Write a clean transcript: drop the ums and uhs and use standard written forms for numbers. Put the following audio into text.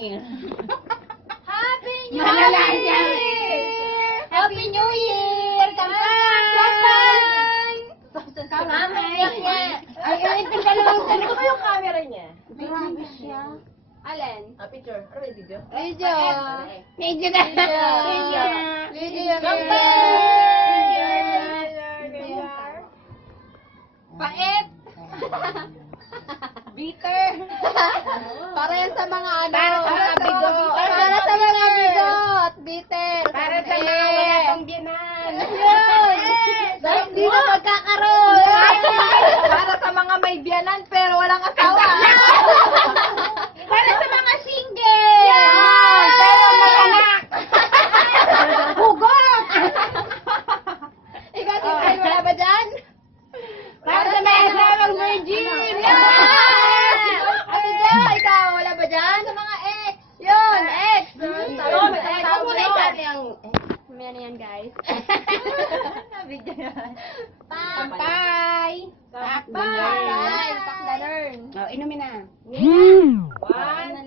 Year. Happy New Malala Year! niya. Happy New Year! Kampay! Kampay! Ay, itong dalawang Ano ba yung camera niya? Grabe siya. Alin? Picture. Ano ba yung video? Video. Medyo na. Video. Video. Pait! Bitter! Para yan sa mga ano. Para sa mga bigo. Para sa mga bigo at bitter. Para sa mga wala pang biyanan. Yun! Dahil hindi na magkakaroon. Para sa mga may biyanan pero walang asawa. Para sa mga single. Yan! Pero may anak. Hugot. Ikaw, Tinay, wala ba dyan? Para sa mga asawang virgin. Ate Jo, ikaw, wala ba dyan? Sa mga ex. Yun, ex. Yun, ikaw muna isabi ang... Ano yan, guys? Video yan. Kampay. Bye! Pak the learn. Oh, inumin na. One,